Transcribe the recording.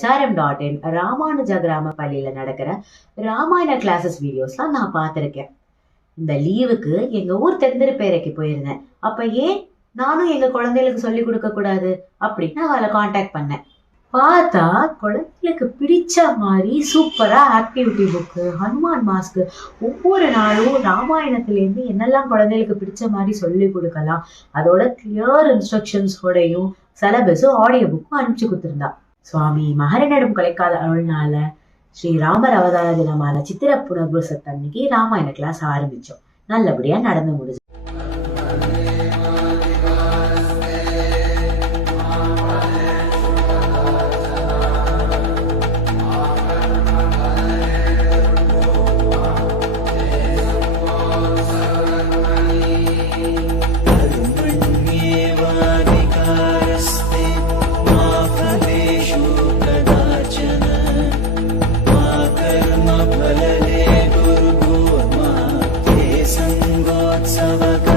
HRM.in Ramanuja கிராம பள்ளியில நடக்கிற ராமாயண கிளாஸஸ் வீடியோஸ்லாம் நான் பார்த்திருக்கேன். இந்த லீவுக்கு எங்க ஊர் தென்திருப்பேரைக்கு போயிருந்தேன். அப்ப ஏன் நானும் எங்க குழந்தைகளுக்கு சொல்லி கொடுக்க கூடாது அப்படின்னு அவளை காண்டாக்ட் பண்ணேன். பார்த்தா குழந்தைகளுக்கு பிடிச்ச மாதிரி சூப்பரா ஆக்டிவிட்டி புக்கு, ஹனுமான் மாஸ்க், ஒவ்வொரு நாளும் ராமாயணத்திலேருந்து என்னெல்லாம் குழந்தைகளுக்கு பிடிச்ச மாதிரி சொல்லி கொடுக்கலாம், அதோட கிளியர் இன்ஸ்ட்ரக்ஷன்ஸோடையும் சிலபஸும் ஆடியோ புக்கும் அனுப்பிச்சு கொடுத்துருந்தா. சுவாமி மகரநடும் கலைக்காத அருள்னால ஸ்ரீராமர் அவதார தினமான சித்திர புனர்பூசத்தன்னைக்கு ராமாயண கிளாஸ் ஆரம்பிச்சோம். நல்லபடியா நடந்து முடிஞ்சு. Sava